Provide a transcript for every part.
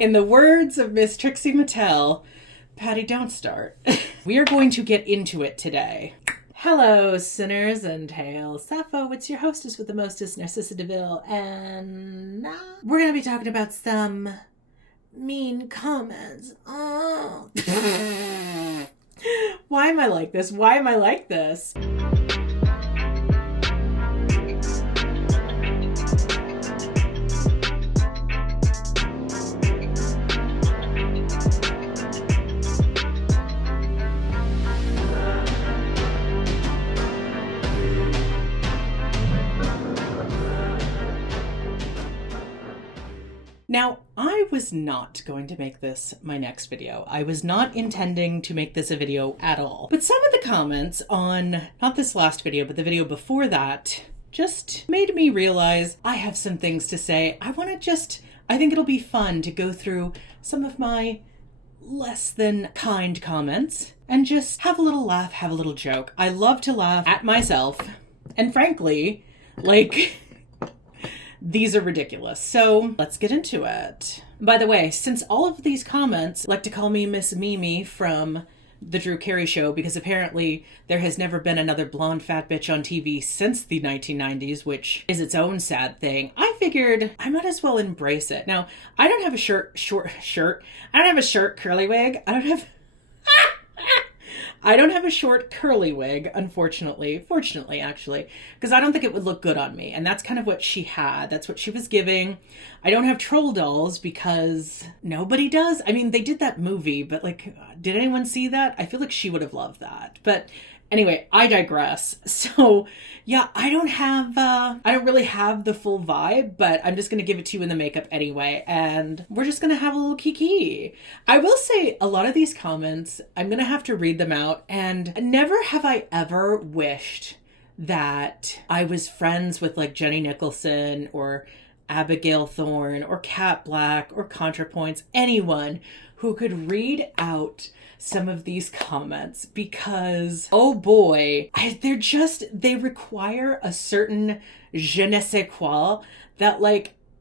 In the words of Miss Trixie Mattel, Patty, don't start. We are going to get into it today. Hello, sinners and hail Sappho. It's your hostess with the mostest, Narcissa Deville, and we're going to be talking about some mean comments. Oh. Why am I like this? Why am I like this? Now, I was not going to make this my next video. I was not intending to make this a video at all. But some of the comments on, not this last video, but the video before that, just made me realize I have some things to say. I think it'll be fun to go through some of my less than kind comments and just have a little laugh, have a little joke. I love to laugh at myself. And frankly, these are ridiculous. So let's get into it. By the way, since all of these comments like to call me Miss Mimi from The Drew Carey Show, because apparently there has never been another blonde fat bitch on TV since the 1990s, which is its own sad thing, I figured I might as well embrace it. Now, I don't have a short curly wig. I don't have a short curly wig, unfortunately. Fortunately, actually, because I don't think it would look good on me. And that's kind of what she had. That's what she was giving. I don't have troll dolls because nobody does. I mean, they did that movie, but did anyone see that? I feel like she would have loved that. But anyway, I digress. So yeah, I don't really have the full vibe, but I'm just going to give it to you in the makeup anyway. And we're just going to have a little kiki. I will say a lot of these comments, I'm going to have to read them out. And never have I ever wished that I was friends with Jenny Nicholson or Abigail Thorne or Kat Black or ContraPoints, anyone who could read out some of these comments, because oh boy, they require a certain je ne sais quoi that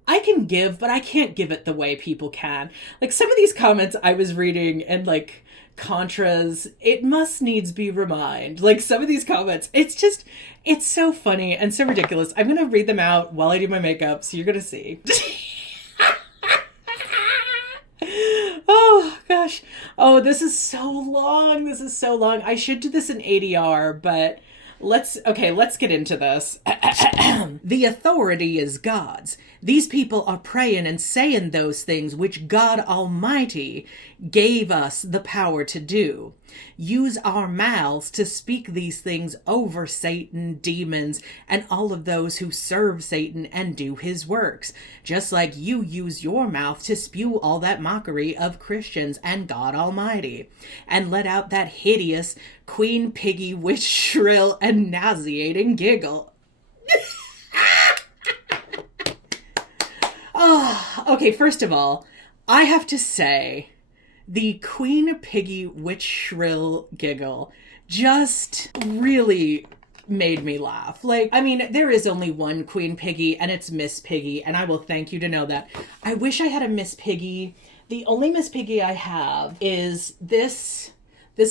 I can give, but I can't give it the way people can. Some of these comments I was reading and Contras, it must needs be remind. Some of these comments, it's so funny and so ridiculous. I'm gonna read them out while I do my makeup, so you're gonna see. Oh gosh. Oh, this is so long. I should do this in ADR, but let's get into this. The authority is God's. These people are praying and saying those things which God Almighty gave us the power to do. Use our mouths to speak these things over Satan, demons, and all of those who serve Satan and do his works. Just like you use your mouth to spew all that mockery of Christians and God Almighty, and let out that hideous Queen Piggy witch shrill and nauseating giggle. Oh, okay, first of all, I have to say, the Queen Piggy witch shrill giggle just really made me laugh. There is only one Queen Piggy, and it's Miss Piggy, and I will thank you to know that. I wish I had a Miss Piggy. The only Miss Piggy I have is this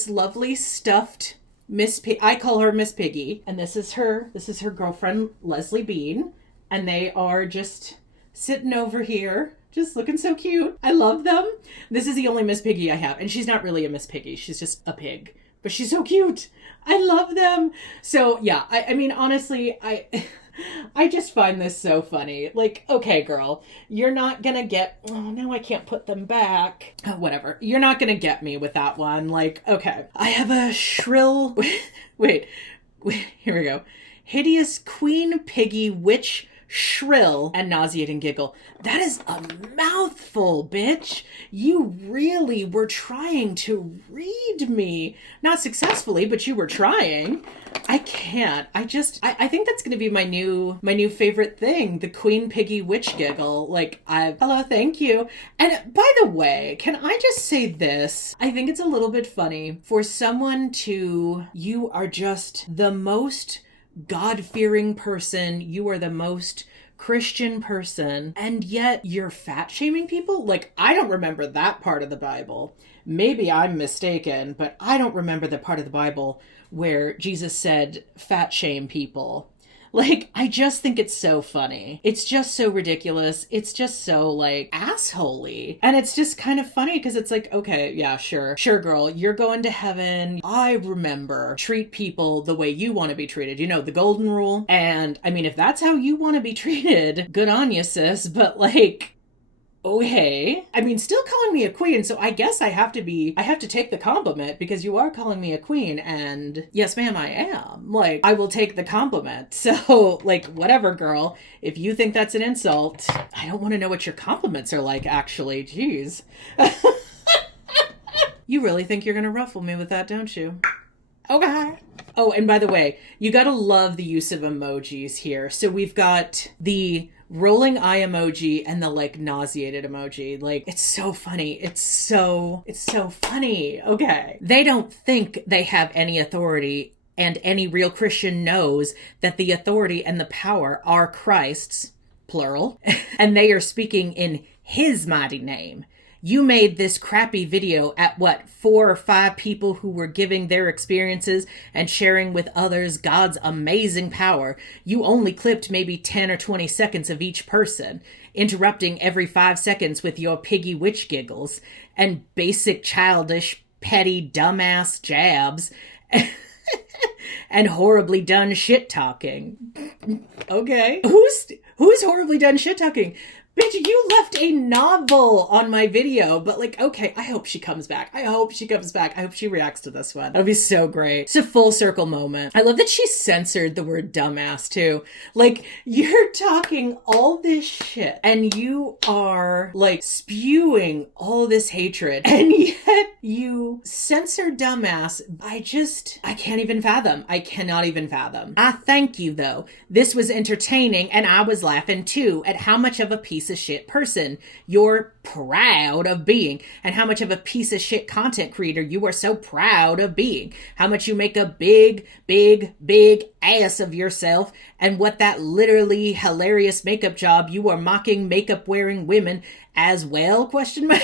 lovely stuffed Miss Piggy. I call her Miss Piggy, and this is her girlfriend, Leslie Bean, and they are just sitting over here, just looking so cute. I love them. This is the only Miss Piggy I have. And she's not really a Miss Piggy. She's just a pig. But she's so cute. I love them. So yeah, I mean, honestly, I just find this so funny. Okay, girl, you're not gonna get... Oh, now I can't put them back. Oh, whatever. You're not gonna get me with that one. Okay. I have a shrill... Wait, here we go. Hideous Queen Piggy witch shrill and nauseating giggle. That is a mouthful, bitch. You really were trying to read me. Not successfully, but you were trying. I can't. I think that's going to be my new favorite thing, the Queen Piggy witch giggle. Hello, thank you. And by the way, can I just say this? I think it's a little bit funny for someone you are just the most God-fearing person. You are the most Christian person, and yet you're fat shaming people? Like, I don't remember that part of the Bible. Maybe I'm mistaken, but I don't remember the part of the Bible where Jesus said fat shame people. Like, I just think it's so funny. It's just so ridiculous. It's just so, like, assholey. And it's just kind of funny because it's like, okay, yeah, sure. Sure, girl, you're going to heaven. I remember, treat people the way you want to be treated. You know, the golden rule. And, I mean, if that's how you want to be treated, good on you, sis. But, like, oh, hey. I mean, still calling me a queen, so I guess I have to take the compliment because you are calling me a queen, and yes, ma'am, I am. Like, I will take the compliment. So, like, whatever, girl. If you think that's an insult, I don't want to know what your compliments are like, actually. Jeez. You really think you're gonna ruffle me with that, don't you? Okay. Oh, and by the way, you gotta love the use of emojis here. So we've got the rolling eye emoji and the, like, nauseated emoji. Like, it's so funny. It's so funny. Okay. They don't think they have any authority, and any real Christian knows that the authority and the power are Christ's, plural, and they are speaking in his mighty name. You made this crappy video at 4 or 5 people who were giving their experiences and sharing with others God's amazing power. You only clipped maybe 10 or 20 seconds of each person, interrupting every 5 seconds with your piggy witch giggles and basic childish, petty, dumbass jabs and horribly done shit talking. Okay. Who's horribly done shit talking? Bitch, you left a novel on my video, but, like, okay, I hope she comes back. I hope she reacts to this one. That'll be so great. It's a full circle moment. I love that she censored the word dumbass, too. Like, you're talking all this shit, and you are, like, spewing all this hatred, and yet you censor dumbass. I can't even fathom. I cannot even fathom. I thank you, though. This was entertaining, and I was laughing, too, at how much of a piece of shit person you're proud of being, and how much of a piece of shit content creator you are so proud of being, how much you make a big ass of yourself, and what that literally hilarious makeup job you are mocking makeup wearing women as well, question mark.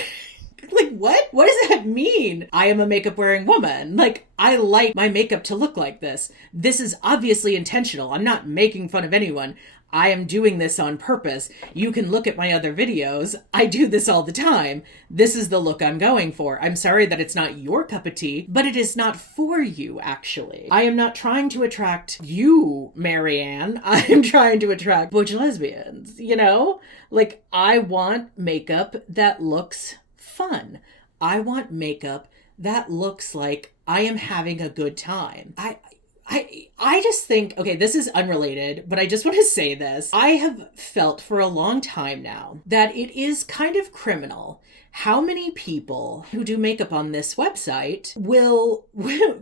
Like, what does that mean? I am a makeup wearing woman. Like, I like my makeup to look like this. This is obviously intentional. I'm not making fun of anyone. I am doing this on purpose. You can look at my other videos. I do this all the time. This is the look I'm going for. I'm sorry that it's not your cup of tea, but it is not for you, actually. I am not trying to attract you, Marianne. I am trying to attract butch lesbians, you know? Like, I want makeup that looks fun. I want makeup that looks like I am having a good time. I just think, okay, this is unrelated, but I just want to say this. I have felt for a long time now that it is kind of criminal how many people who do makeup on this website will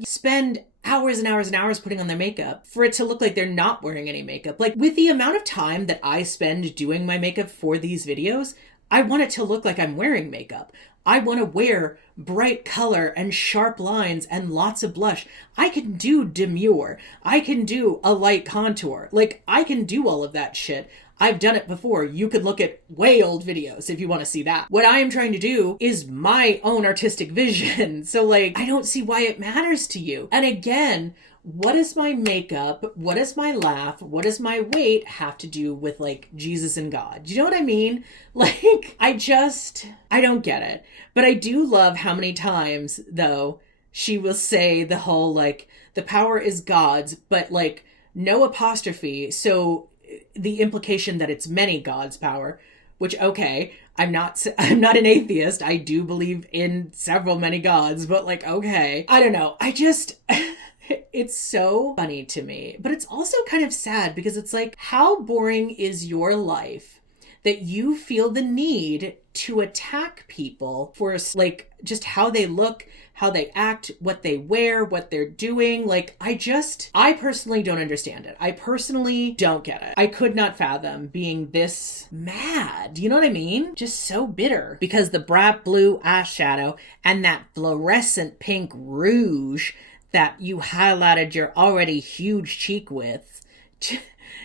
spend hours and hours and hours putting on their makeup for it to look like they're not wearing any makeup. Like, with the amount of time that I spend doing my makeup for these videos, I want it to look like I'm wearing makeup. I want to wear bright color and sharp lines and lots of blush. I can do demure. I can do a light contour. Like, I can do all of that shit. I've done it before. You could look at way old videos if you want to see that. What I am trying to do is my own artistic vision. So, like, I don't see why it matters to you. And again, what does my makeup, what does my laugh, what does my weight have to do with, like, Jesus and God? Do you know what I mean? Like, I don't get it. But I do love how many times, though, she will say the whole, like, the power is God's, but, like, no apostrophe. So the implication that it's many God's power, which, okay, I'm not an atheist. I do believe in several many gods, but, like, okay. I don't know. It's so funny to me, but it's also kind of sad because it's like, how boring is your life that you feel the need to attack people for, like, just how they look, how they act, what they wear, what they're doing? Like, I personally don't understand it. I personally don't get it. I could not fathom being this mad. You know what I mean? Just so bitter because the bright blue eyeshadow and that fluorescent pink rouge that you highlighted your already huge cheek with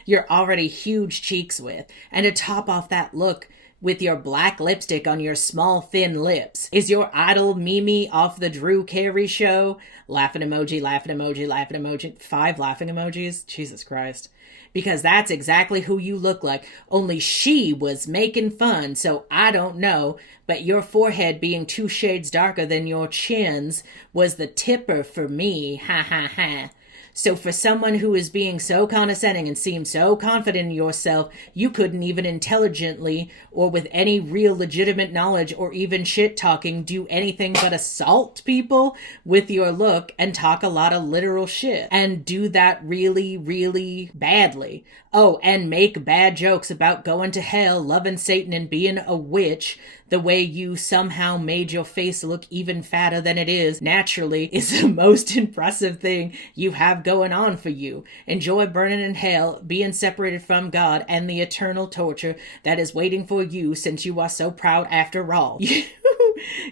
your already huge cheeks with. And to top off that look with your black lipstick on your small thin lips is your idol Mimi off the Drew Carey show. Laughing emoji, laughing emoji, laughing emoji. 5 laughing emojis? Jesus Christ. Because that's exactly who you look like. Only she was making fun, so I don't know. But your forehead being 2 shades darker than your chins was the tipper for me. Ha ha ha. So for someone who is being so condescending and seems so confident in yourself, you couldn't even intelligently or with any real legitimate knowledge or even shit talking do anything but assault people with your look and talk a lot of literal shit and do that really, really badly. Oh, and make bad jokes about going to hell, loving Satan and being a witch. The way you somehow made your face look even fatter than it is naturally is the most impressive thing you have going on for you. Enjoy burning in hell, being separated from God, and the eternal torture that is waiting for you since you are so proud after all.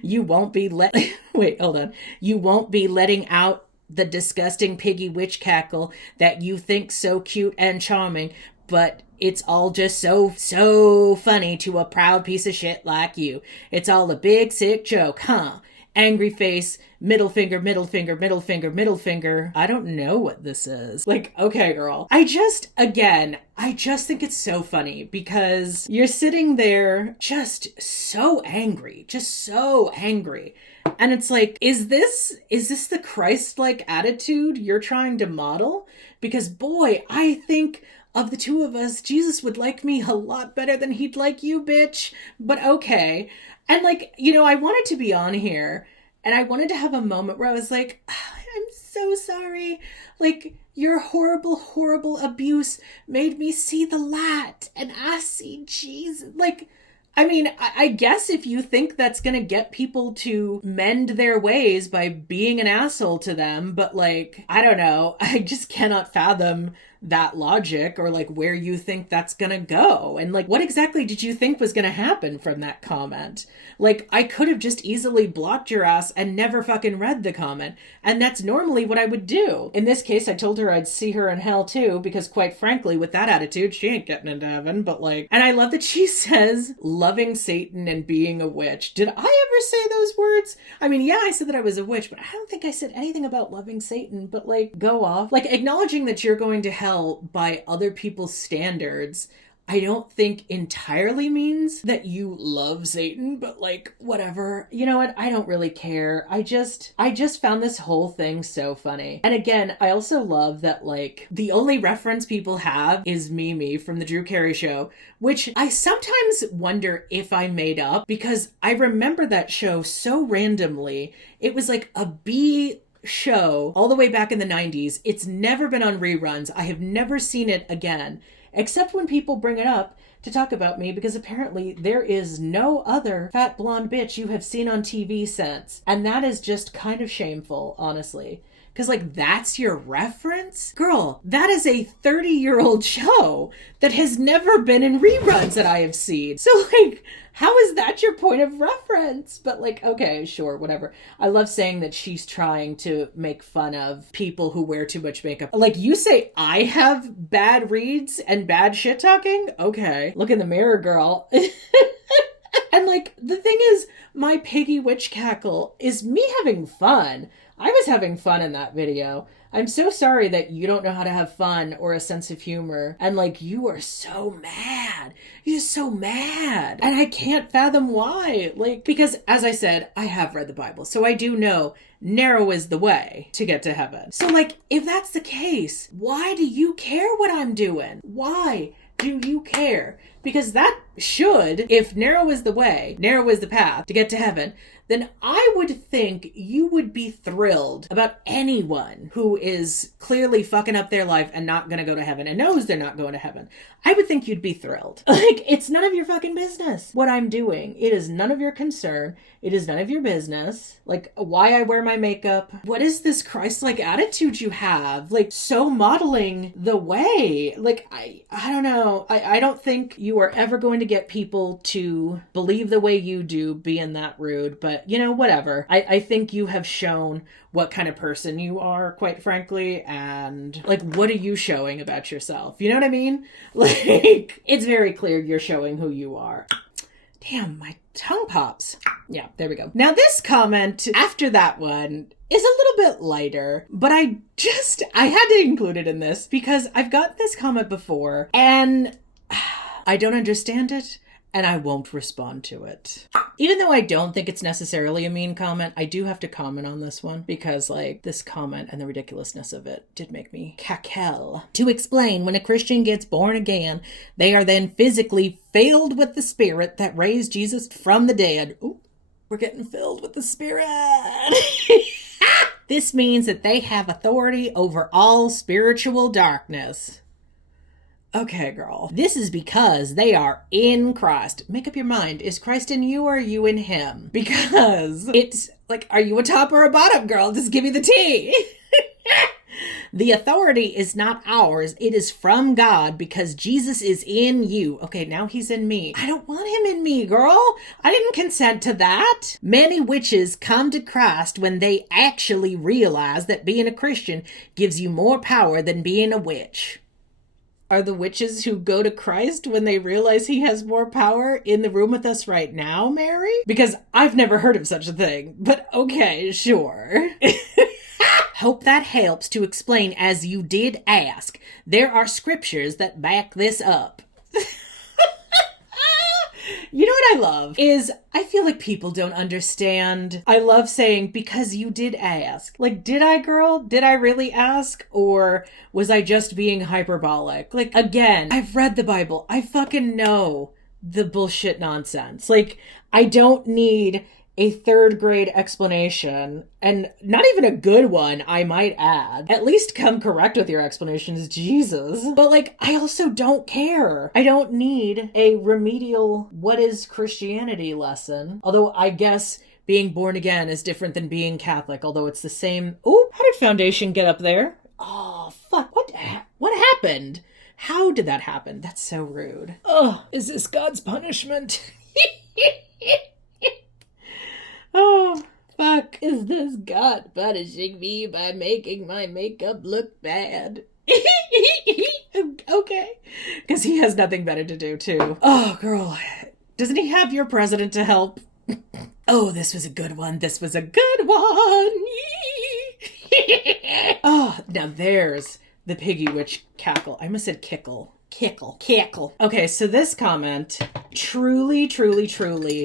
You won't be You won't be letting out the disgusting piggy witch cackle that you think so cute and charming, but it's all just so funny to a proud piece of shit like you. It's all a big sick joke, huh? Angry face, middle finger, middle finger, middle finger, middle finger. I don't know what this is. Like, okay, girl. I just think it's so funny because you're sitting there just so angry. And it's like, is this the Christ-like attitude you're trying to model? Because boy, I think of the two of us, Jesus would like me a lot better than he'd like you, bitch. But okay. And like, I wanted to be on here and I wanted to have a moment where I was like, I'm so sorry. Like, your horrible, horrible abuse made me see the light and I see Jesus. Like, I mean, I guess if you think that's going to get people to mend their ways by being an asshole to them, but like, I don't know, I just cannot fathom that logic or like where you think that's going to go. And like, what exactly did you think was going to happen from that comment? Like, I could have just easily blocked your ass and never fucking read the comment. And that's normally what I would do. In this case, I told her I'd see her in hell too, because quite frankly, with that attitude, she ain't getting into heaven. But like, and I love that she says loving Satan and being a witch. Did I ever say those words? I mean, yeah, I said that I was a witch, but I don't think I said anything about loving Satan. But like, go off. Like, acknowledging that you're going to hell by other people's standards, I don't think entirely means that you love Satan, but like, whatever. You know what? I don't really care. I just found this whole thing so funny. And again, I also love that like the only reference people have is Mimi from the Drew Carey show, which I sometimes wonder if I made up because I remember that show so randomly. It was like a B show all the way back in the 90s. It's never been on reruns. I have never seen it again, except when people bring it up to talk about me, because apparently there is no other fat blonde bitch you have seen on TV since. And that is just kind of shameful, honestly. Because like, that's your reference? Girl, that is a 30-year-old show that has never been in reruns that I have seen. So like, how is that your point of reference? But like, okay, sure, whatever. I love saying that she's trying to make fun of people who wear too much makeup. Like, you say I have bad reads and bad shit talking? Okay. Look in the mirror, girl. And like, the thing is, my piggy witch cackle is me having fun. I was having fun in that video. I'm so sorry that you don't know how to have fun or a sense of humor. And like, you are so mad. You're just so mad. And I can't fathom why. Like, because as I said, I have read the Bible. So I do know narrow is the way to get to heaven. So like, if that's the case, why do you care what I'm doing? Why do you care? Because that should, if narrow is the way, narrow is the path to get to heaven, then I would think you would be thrilled about anyone who is clearly fucking up their life and not going to go to heaven and knows they're not going to heaven. I would think you'd be thrilled. Like, it's none of your fucking business what I'm doing. It is none of your concern. It is none of your business. Like, why I wear my makeup. What is this Christ-like attitude you have? Like, so modeling the way. Like, I don't know. I don't think you you are ever going to get people to believe the way you do being that rude, but you know, whatever. I think you have shown what kind of person you are, quite frankly, and like, what are you showing about yourself? You know what I mean? Like, it's very clear you're showing who you are. Damn, my tongue pops. Yeah, there we go. Now this comment after that one is a little bit lighter, but I had to include it in this because I've gotten this comment before and I don't understand it and I won't respond to it. Even though I don't think it's necessarily a mean comment, I do have to comment on this one because like this comment and the ridiculousness of it did make me cackle. To explain, when a Christian gets born again, they are then physically filled with the Spirit that raised Jesus from the dead. Ooh, we're getting filled with the Spirit. This means that they have authority over all spiritual darkness. Okay, girl. This is because they are in Christ. Make up your mind. Is Christ in you or are you in him? Because it's like, are you a top or a bottom, girl? Just give me the tea. The authority is not ours. It is from God because Jesus is in you. Okay, now he's in me. I don't want him in me, girl. I didn't consent to that. Many witches come to Christ when they actually realize that being a Christian gives you more power than being a witch. Are the witches who go to Christ when they realize he has more power in the room with us right now, Mary? Because I've never heard of such a thing, but okay, sure. Hope that helps to explain as you did ask. There are scriptures that back this up. You know what I love is I feel like people don't understand. I love saying, because you did ask. Like, did I, girl? Did I really ask? Or was I just being hyperbolic? Like, again, I've read the Bible. I fucking know the bullshit nonsense. Like, I don't need a third grade explanation, and not even a good one, I might add. At least come correct with your explanations, Jesus. But like, I also don't care. I don't need a remedial what is Christianity lesson. Although I guess being born again is different than being Catholic, although it's the same. Oh, how did Foundation get up there? Oh, fuck. What happened? How did that happen? That's so rude. Oh, is this God's punishment? Oh, fuck. Is this God punishing me by making my makeup look bad? Okay. Because he has nothing better to do, too. Oh, girl. Doesn't he have your president to help? Oh, this was a good one. This was a good one. Oh, now there's the piggy witch cackle. I almost said kickle. Kickle. Okay, so this comment truly,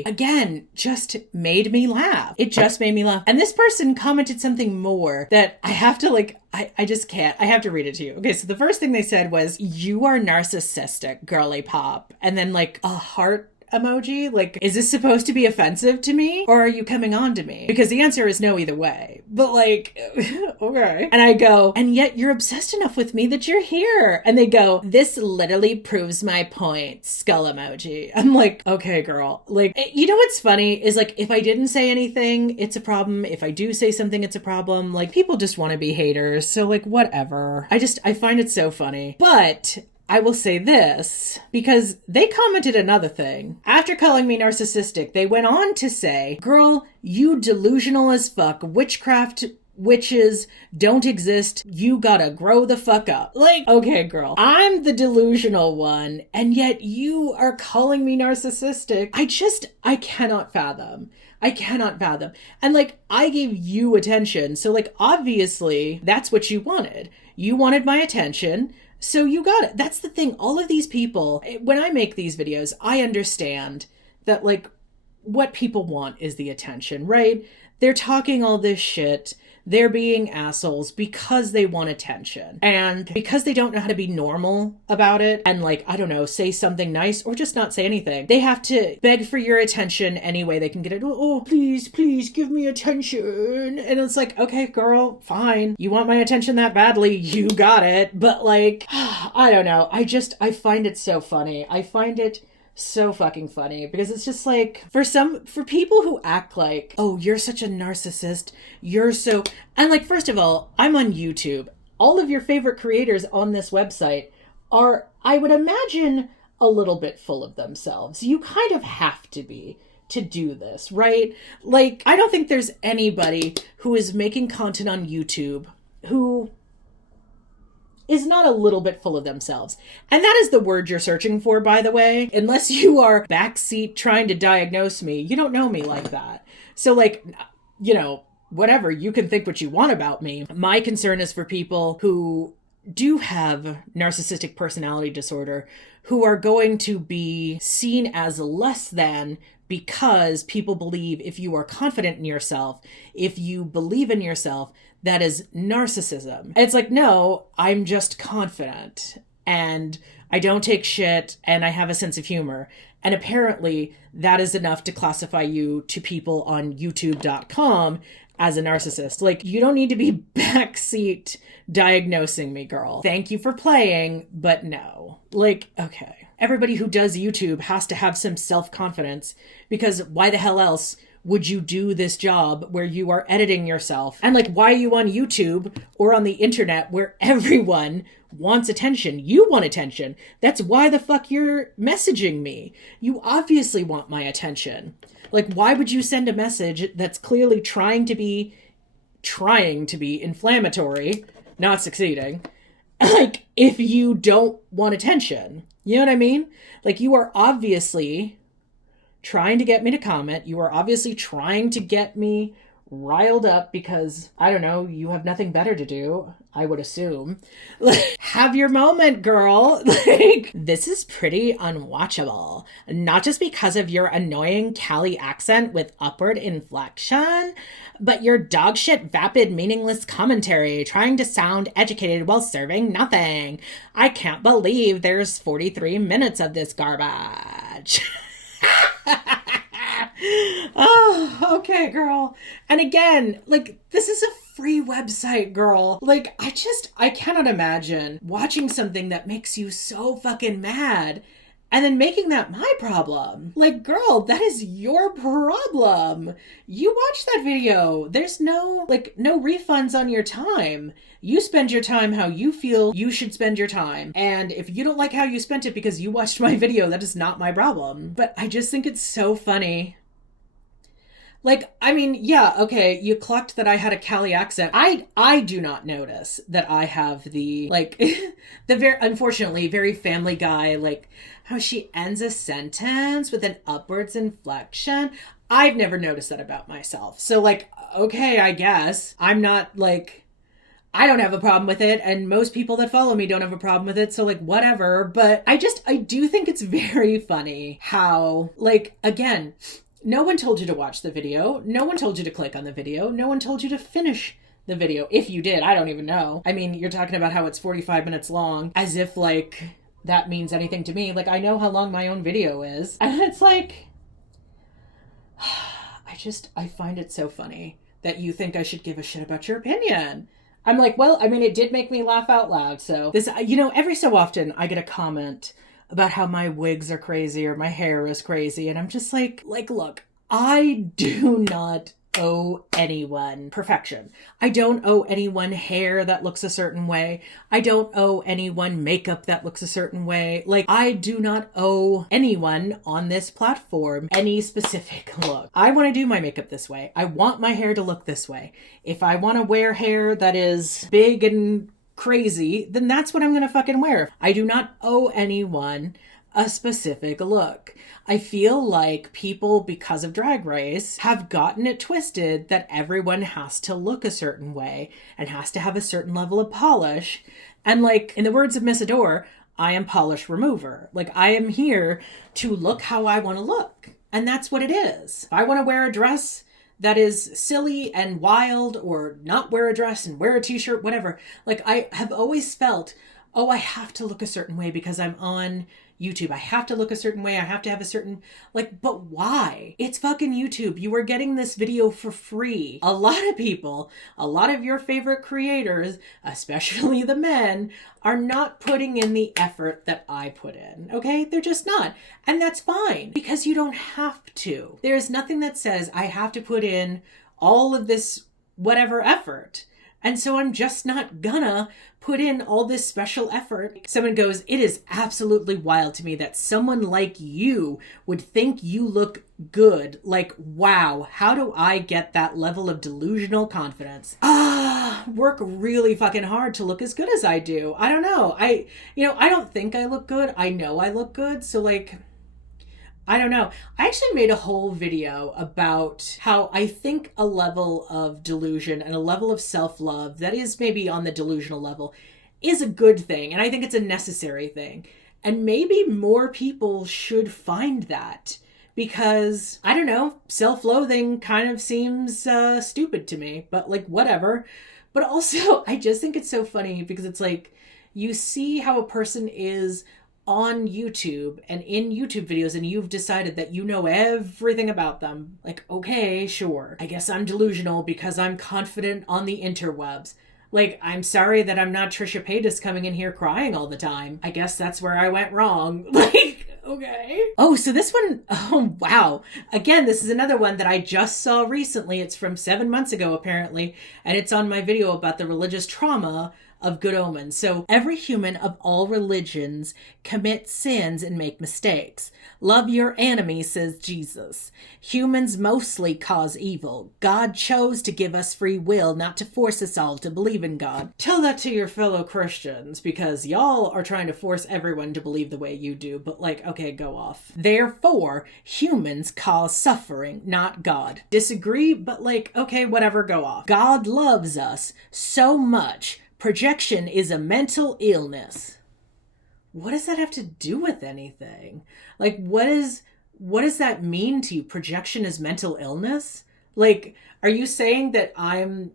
again, just made me laugh. It just made me laugh. And this person commented something more that I have to I just can't. I have to read it to you. Okay, so the first thing they said was, you are narcissistic, girly pop. And then like a heart emoji. Like, is this supposed to be offensive to me? Or are you coming on to me? Because the answer is no either way. But like, okay. And I go, and yet you're obsessed enough with me that you're here. And they go, this literally proves my point. Skull emoji. I'm like, okay, girl. Like, you know what's funny is like, if I didn't say anything, it's a problem. If I do say something, it's a problem. Like, people just want to be haters. So like, whatever. I find it so funny. But I will say this, because they commented another thing. After calling me narcissistic, they went on to say, girl, you delusional as fuck. Witchcraft witches don't exist. You gotta grow the fuck up. Like, okay, girl, I'm the delusional one, and yet you are calling me narcissistic. I cannot fathom. And like, I gave you attention. So like, obviously that's what you wanted. You wanted my attention. So you got it. That's the thing. All of these people, when I make these videos, I understand that like what people want is the attention, right? They're talking all this shit. They're being assholes because they want attention. And because they don't know how to be normal about it and like, I don't know, say something nice or just not say anything. They have to beg for your attention any way they can get it. Oh, please give me attention. And it's like, okay, girl, fine. You want my attention that badly. You got it. But like, I don't know. I find it so funny. I find it so fucking funny because it's just like for people who act like, oh, you're such a narcissist, and like, first of all, I'm on YouTube. All of your favorite creators on this website are, I would imagine, a little bit full of themselves. You kind of have to be to do this, right? Like, I don't think there's anybody who is making content on YouTube who is not a little bit full of themselves. And that is the word you're searching for, by the way. Unless you are backseat trying to diagnose me, you don't know me like that. So, like, you know, whatever, you can think what you want about me. My concern is for people who do have narcissistic personality disorder, who are going to be seen as less than because people believe if you are confident in yourself, if you believe in yourself, that is narcissism. It's like, no, I'm just confident and I don't take shit and I have a sense of humor. And apparently that is enough to classify you to people on youtube.com as a narcissist. Like, you don't need to be backseat diagnosing me, girl. Thank you for playing, but no. Like, okay. Everybody who does YouTube has to have some self-confidence, because why the hell else would you do this job where you are editing yourself? And like, why are you on YouTube or on the internet where everyone wants attention? You want attention. That's why the fuck you're messaging me. You obviously want my attention. Like, why would you send a message that's clearly trying to be inflammatory, not succeeding, like, if you don't want attention? You know what I mean? Like, you are obviously trying to get me to comment. You are obviously trying to get me riled up because, I don't know, you have nothing better to do, I would assume. Like, have your moment, girl. Like, this is pretty unwatchable. Not just because of your annoying Cali accent with upward inflection, but your dogshit, vapid, meaningless commentary trying to sound educated while serving nothing. I can't believe there's 43 minutes of this garbage. Oh, okay, girl. And again, like, this is a free website, girl. Like, I cannot imagine watching something that makes you so fucking mad and then making that my problem. Like, girl, that is your problem. You watch that video. There's no refunds on your time. You spend your time how you feel you should spend your time. And if you don't like how you spent it because you watched my video, that is not my problem. But I just think it's so funny. Like, I mean, yeah, okay, you clocked that I had a Cali accent. I do not notice that I have the, like, unfortunately, very Family Guy, like, how she ends a sentence with an upwards inflection. I've never noticed that about myself. So, like, okay, I guess. I'm not, like, I don't have a problem with it, and most people that follow me don't have a problem with it, so, like, whatever. But I do think it's very funny how, like, again, no one told you to watch the video. No one told you to click on the video. No one told you to finish the video. If you did, I don't even know. I mean, you're talking about how it's 45 minutes long, as if, like, that means anything to me. Like, I know how long my own video is. And it's like, I find it so funny that you think I should give a shit about your opinion. I'm like, well, I mean, it did make me laugh out loud. So this, you know, every so often I get a comment about how my wigs are crazy or my hair is crazy. And I'm just like, look, I do not owe anyone perfection. I don't owe anyone hair that looks a certain way. I don't owe anyone makeup that looks a certain way. Like, I do not owe anyone on this platform any specific look. I want to do my makeup this way. I want my hair to look this way. If I want to wear hair that is big and crazy, then that's what I'm gonna fucking wear. I do not owe anyone a specific look. I feel like people, because of Drag Race, have gotten it twisted that everyone has to look a certain way and has to have a certain level of polish. And, like, in the words of Miss Adore, I am polish remover. Like, I am here to look how I want to look. And that's what it is. If I want to wear a dress that is silly and wild, or not wear a dress and wear a t-shirt, whatever. Like, I have always felt, oh, I have to look a certain way because I'm on YouTube. I have to look a certain way. I have to have a certain, like, but why? It's fucking YouTube. You are getting this video for free. A lot of people, a lot of your favorite creators, especially the men, are not putting in the effort that I put in, okay? They're just not. And that's fine, because you don't have to. There's nothing that says I have to put in all of this whatever effort. And so I'm just not gonna put in all this special effort. Someone goes, it is absolutely wild to me that someone like you would think you look good. Like, wow, how do I get that level of delusional confidence? Work really fucking hard to look as good as I do. I don't know. I don't think I look good. I know I look good. So like, I don't know. I actually made a whole video about how I think a level of delusion and a level of self-love that is maybe on the delusional level is a good thing. And I think it's a necessary thing. And maybe more people should find that because, I don't know, self-loathing kind of seems stupid to me, but like, whatever. But also, I just think it's so funny because it's like, you see how a person is on YouTube and in YouTube videos and you've decided that you know everything about them. Like, okay, sure. I guess I'm delusional because I'm confident on the interwebs. Like, I'm sorry that I'm not Trisha Paytas coming in here crying all the time. I guess that's where I went wrong. Like, okay. Oh, so this one, oh, wow. Again, this is another one that I just saw recently. It's from 7 months ago, apparently. And it's on my video about the religious trauma of good omens. So every human of all religions commit sins and make mistakes. Love your enemy, says Jesus. Humans mostly cause evil. God chose to give us free will, not to force us all to believe in God. Tell that to your fellow Christians, because y'all are trying to force everyone to believe the way you do. But like, okay, go off. Therefore, humans cause suffering, not God. Disagree, but like, okay, whatever, go off. God loves us so much. Projection is a mental illness. What does that have to do with anything? Like, what does that mean to you? Projection is mental illness? Like, are you saying that I'm,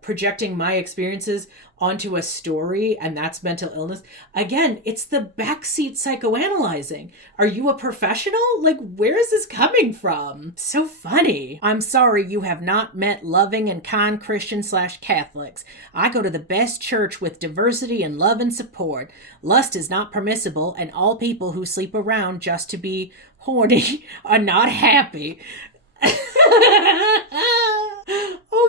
projecting my experiences onto a story and that's mental illness? Again, it's the backseat psychoanalyzing. Are you a professional? Like, where is this coming from? So funny. I'm sorry you have not met loving and kind Christian/Catholics. I go to the best church with diversity and love and support. Lust is not permissible, and all people who sleep around just to be horny are not happy.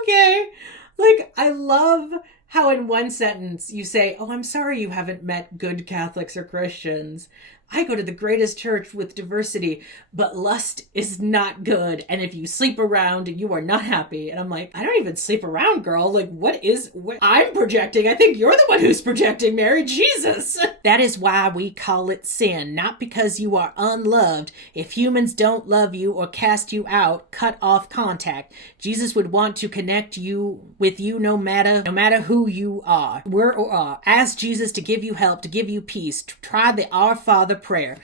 Okay. Like, I love how in one sentence you say, oh, I'm sorry you haven't met good Catholics or Christians. I go to the greatest church with diversity, but lust is not good. And if you sleep around, you are not happy. And I'm like, I don't even sleep around, girl. Like, what I'm projecting? I think you're the one who's projecting, Mary. Jesus. That is why we call it sin, not because you are unloved. If humans don't love you or cast you out, cut off contact. Jesus would want to connect you with you no matter who you are. Ask Jesus to give you help, to give you peace. Try the Our Father prayer.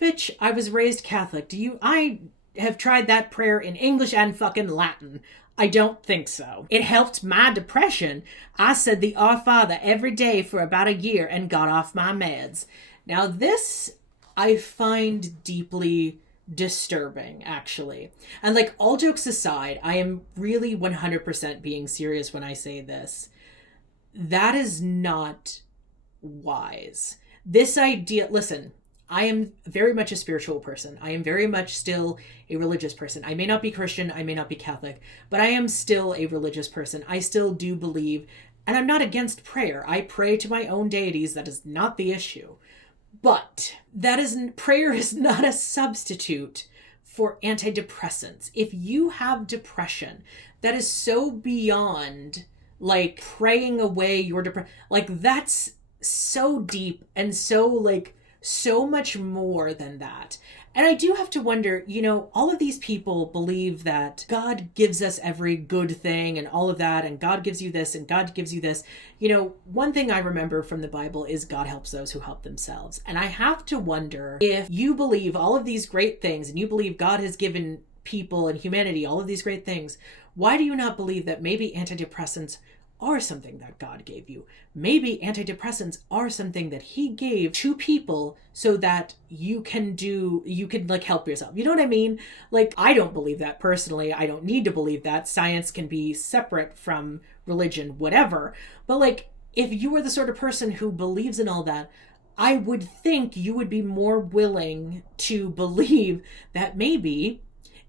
Bitch, I was raised Catholic. I have tried that prayer in English and fucking Latin. I don't think so. It helped my depression. I said the Our Father every day for about a year and got off my meds. Now this I find deeply disturbing, actually. And like, all jokes aside, I am really 100% being serious when I say this. That is not wise. This idea, listen, I am very much a spiritual person. I am very much still a religious person. I may not be Christian, I may not be Catholic, but I am still a religious person. I still do believe, and I'm not against prayer. I pray to my own deities. That is not the issue. But prayer is not a substitute for antidepressants. If you have depression, that is so beyond like praying away your depression. Like, that's so deep and so like so much more than that. And I do have to wonder, all of these people believe that God gives us every good thing and all of that, and God gives you this and God gives you this. One thing I remember from the Bible is God helps those who help themselves. And I have to wonder, if you believe all of these great things and you believe God has given people and humanity all of these great things, why do you not believe that maybe antidepressants are something that God gave you? Maybe antidepressants are something that he gave to people so that you can like help yourself. You know what I mean? Like, I don't believe that personally. I don't need to believe that. Science can be separate from religion, whatever. But like, if you were the sort of person who believes in all that, I would think you would be more willing to believe that maybe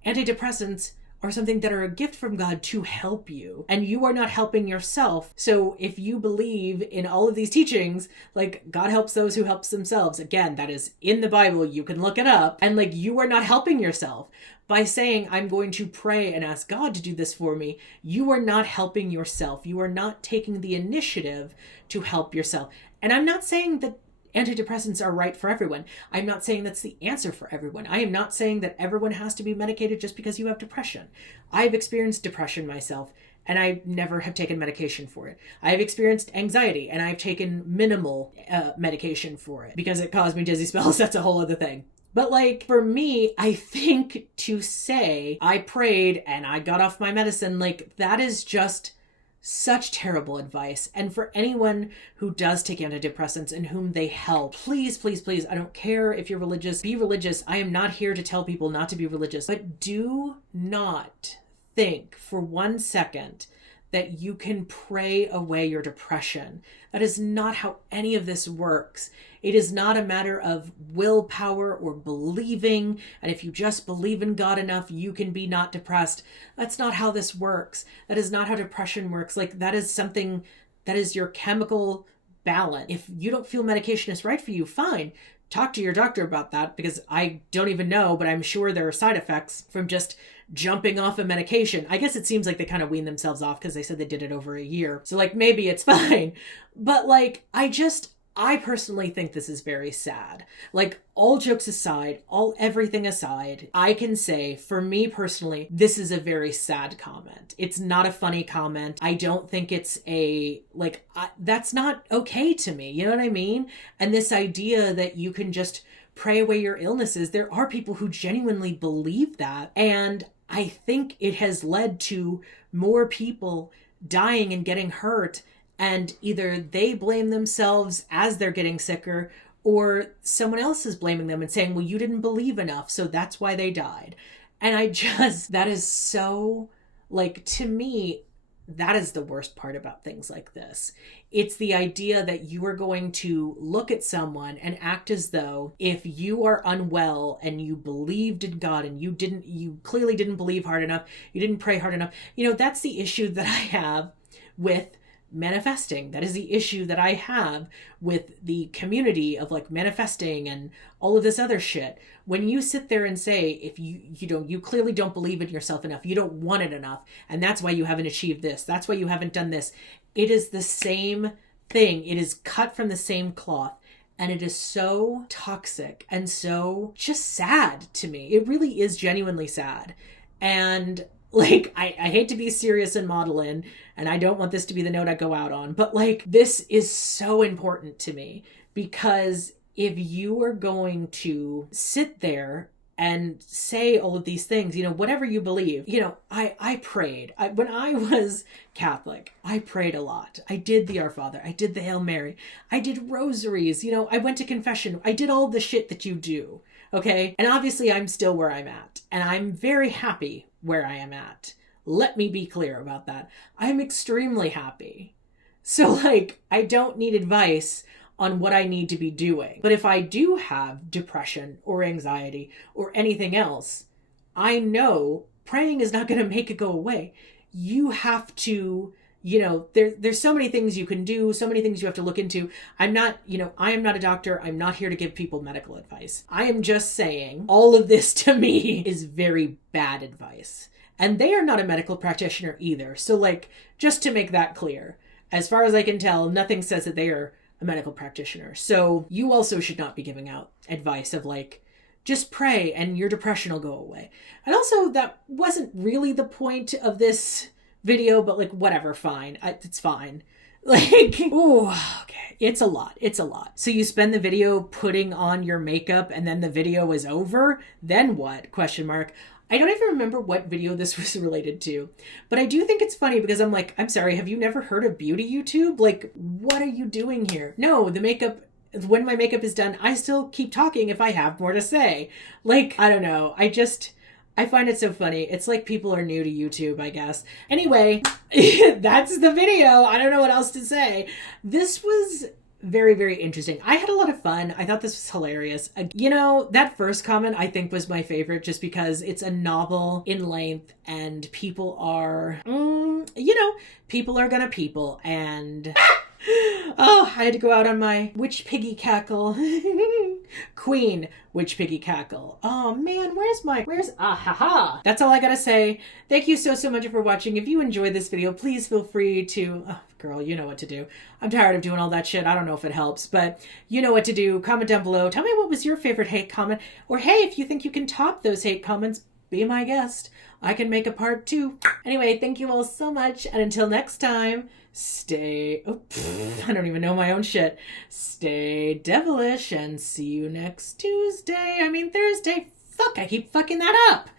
antidepressants or something that are a gift from God to help you, and you are not helping yourself. So if you believe in all of these teachings, like God helps those who helps themselves, again, that is in the Bible, you can look it up, and like you are not helping yourself by saying, I'm going to pray and ask God to do this for me. You are not helping yourself. You are not taking the initiative to help yourself. And I'm not saying that antidepressants are right for everyone. I'm not saying that's the answer for everyone. I am not saying that everyone has to be medicated just because you have depression. I've experienced depression myself, and I never have taken medication for it. I've experienced anxiety, and I've taken minimal medication for it because it caused me dizzy spells. That's a whole other thing. But like for me, I think to say I prayed and I got off my medicine, like that is just such terrible advice. And for anyone who does take antidepressants and whom they help, please, please, please, I don't care if you're religious, be religious. I am not here to tell people not to be religious, but do not think for 1 second that you can pray away your depression. That is not how any of this works. It is not a matter of willpower or believing, and if you just believe in God enough, you can be not depressed. That's not how this works. That is not how depression works. Like, that is something that is your chemical balance. If you don't feel medication is right for you, fine. Talk to your doctor about that, because I don't even know, but I'm sure there are side effects from just jumping off a medication. I guess it seems like they kind of weaned themselves off because they said they did it over a year. So like maybe it's fine. But like I personally think this is very sad. Like all jokes aside, everything aside, I can say for me personally, this is a very sad comment. It's not a funny comment. I don't think it's that's not okay to me. You know what I mean? And this idea that you can just pray away your illnesses, there are people who genuinely believe that. And I think it has led to more people dying and getting hurt. And either they blame themselves as they're getting sicker, or someone else is blaming them and saying, well, you didn't believe enough, so that's why they died. And that is so, like, to me, that is the worst part about things like this. It's the idea that you are going to look at someone and act as though if you are unwell and you believed in God and you clearly didn't believe hard enough, you didn't pray hard enough. You know, that's the issue that I have with manifesting. That is the issue that I have with the community of like manifesting and all of this other shit. When you sit there and say, if you clearly don't believe in yourself enough, you don't want it enough, and that's why you haven't achieved this, that's why you haven't done this. It is the same thing. It is cut from the same cloth. And it is so toxic and so just sad to me. It really is genuinely sad. And like, I hate to be serious and maudlin, and I don't want this to be the note I go out on, but like, this is so important to me, because if you are going to sit there and say all of these things, you know, whatever you believe, you know, I prayed. When I was Catholic, I prayed a lot. I did the Our Father. I did the Hail Mary. I did rosaries. You know, I went to confession. I did all the shit that you do. Okay. And obviously I'm still where I'm at, and I'm very happy where I am at. Let me be clear about that. I'm extremely happy. So like, I don't need advice on what I need to be doing. But if I do have depression or anxiety or anything else, I know praying is not going to make it go away. You have to, you know, there's so many things you can do, so many things you have to look into. I am not a doctor. I'm not here to give people medical advice. I am just saying all of this to me is very bad advice. And they are not a medical practitioner either. So like, just to make that clear, as far as I can tell, nothing says that they are a medical practitioner. So you also should not be giving out advice of like, just pray and your depression will go away. And also, that wasn't really the point of this video, but like, whatever, fine. It's fine. Like, oh, okay. It's a lot. So you spend the video putting on your makeup and then the video is over? Then what? ? I don't even remember what video this was related to, but I do think it's funny because I'm like, I'm sorry, have you never heard of beauty YouTube? Like, what are you doing here? No, the makeup, when my makeup is done, I still keep talking if I have more to say. Like, I don't know. I find it so funny. It's like people are new to YouTube, I guess. Anyway, that's the video. I don't know what else to say. This was very, very interesting. I had a lot of fun. I thought this was hilarious. You know, that first comment I think was my favorite just because it's a novel in length and people are, you know, people are gonna people and... Oh, I had to go out on my witch piggy cackle. Queen witch piggy cackle. Oh man, haha. That's all I gotta say. Thank you so much for watching. If you enjoyed this video, please feel free to, oh, girl, you know what to do. I'm tired of doing all that shit. I don't know if it helps, but you know what to do. Comment down below. Tell me what was your favorite hate comment, or hey, if you think you can top those hate comments, be my guest. I can make a part 2. Anyway, thank you all so much, and until next time, stay... Oh, I don't even know my own shit. Stay devilish, and see you next Thursday. Fuck, I keep fucking that up.